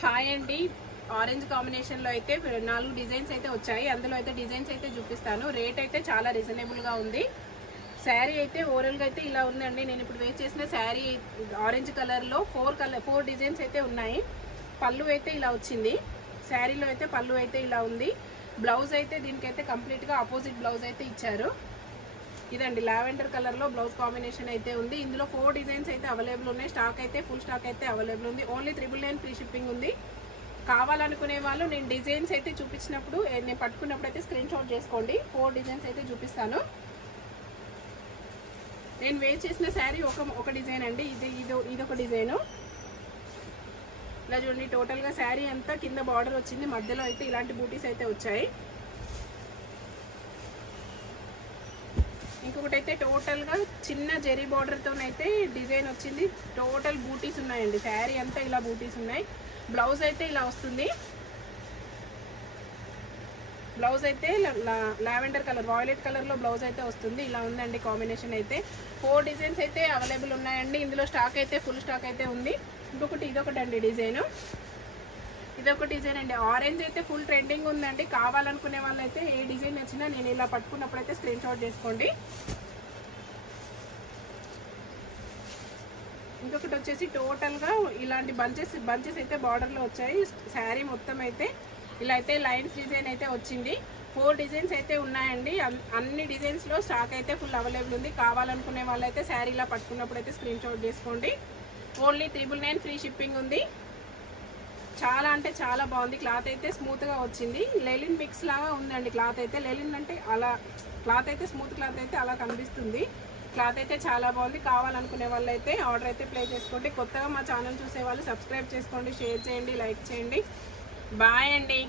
Hi అండి. Orange combination లో అయితే 4 డిజైన్స్ అయితే వచ్చాయి. అందులో అయితే డిజైన్స్ అయితే చూపిస్తాను. రేట్ అయితే చాలా రీజనబుల్ గా ఉంది. శారీ అయితే ఓవరాల్ గా అయితే ఇలా ఉందండి. నేను ఇప్పుడు వేర్ చేసిన శారీ ఆరెంజ్ కలర్ లో 4 డిజైన్స్ అయితే ఉన్నాయి. పళ్ళు అయితే ఇలా వచ్చింది. శారీలో అయితే పళ్ళు అయితే ఇలా ఉంది. బ్లౌజ్ అయితే దీనికైతే కంప్లీట్ గా ఆపోజిట్ బ్లౌజ్ అయితే ఇచ్చారు. ఇదండి లావెండర్ కలర్ లో బ్లౌజ్ కాంబినేషన్ అయితే ఉంది. ఇందులో 4 డిజైన్స్ అయితే అవైలబుల్ ఉన్నాయి. స్టాక్ అయితే ఫుల్ స్టాక్ అయితే అవైలబుల్ ఉంది. ఓన్లీ 999 ఫ్రీ షిప్పింగ్ ఉంది. కావాలనుకునే వాళ్ళు నేను డిజైన్స్ అయితే చూపించినప్పుడు నేను పట్టుకున్నప్పుడు అయితే స్క్రీన్ షాట్ చేసుకోండి. 4 డిజైన్స్ అయితే చూపిస్తాను. నేను వేర్ చేసిన శారీ ఒక డిజైన్ అండి. ఇదొక డిజైను. ఇలా చూడండి, టోటల్ గా శారీ అంతా కింద బార్డర్ వచ్చింది. మధ్యలో అయితే ఇలాంటి బూటీస్ అయితే వచ్చాయి. ఇంకొకటి అయితే టోటల్ గా చిన్న జెరీ బార్డర్ తోనైతే డిజైన్ వచ్చింది. టోటల్ బూటీస్ ఉన్నాయండి. శారీ అంతా ఇలా బూటీస్ ఉన్నాయి. బ్లౌజ్ అయితే ఇలా వస్తుంది. బ్లౌజ్ అయితే లావెండర్ కలర్ వాయిలెట్ కలర్ లో బ్లౌజ్ అయితే వస్తుంది. ఇలా ఉందండి కాంబినేషన్ అయితే. 4 డిజైన్స్ అయితే అవైలబుల్ ఉన్నాయండి. ఇందులో స్టాక్ అయితే ఫుల్ స్టాక్ అయితే ఉంది. ఇదొకటి అండి డిజైన్. ఇదొక డిజైన్ అండి. ఆరెంజ్ అయితే ఫుల్ ట్రెండింగ్ ఉందండి. కావాలనుకునే వాళ్ళైతే ఏ డిజైన్ నచ్చినా నేను ఇలా పట్టుకున్నప్పుడు అయితే స్క్రీన్ షాట్ చేసుకోండి. ఇంకొకటి వచ్చేసి టోటల్ గా ఇలాంటి బంచెస్ అయితే బార్డర్ లో వచ్చాయి. శారీ మొత్తం అయితే ఇలా అయితే లైన్స్ డిజైన్ అయితే వచ్చింది. 4 డిజైన్స్ అయితే ఉన్నాయండి. అన్ని డిజైన్స్ లో స్టాక్ అయితే ఫుల్ అవైలబుల్ ఉంది. కావాలనుకునే వాళ్ళైతే శారీ ఇలా పట్టుకున్నప్పుడు అయితే స్క్రీన్ షాట్ చేసుకోండి. ఓన్లీ 999 ఫ్రీ షిప్పింగ్ ఉంది. చాలా అంటే చాలా బాగుంది. క్లాత్ అయితే స్మూత్ గా వచ్చింది. లెలిన్ మిక్స్ లాగా ఉందండి. క్లాత్ అయితే లెలిన్ అంటే అలా క్లాత్ అయితే స్మూత్ క్లాత్ అయితే అలా కనిపిస్తుంది. క్లాత్ అయితే చాలా బాగుంది. కావాలనుకునే వాళ్ళు అయితే ఆర్డర్ అయితే ప్లేస్ చేసుకోండి. కొత్తగా మా ఛానల్ చూసే వాళ్ళు సబ్స్క్రైబ్ చేసుకోండి, షేర్ చేయండి, లైక్ చేయండి. బాయ్ అండి.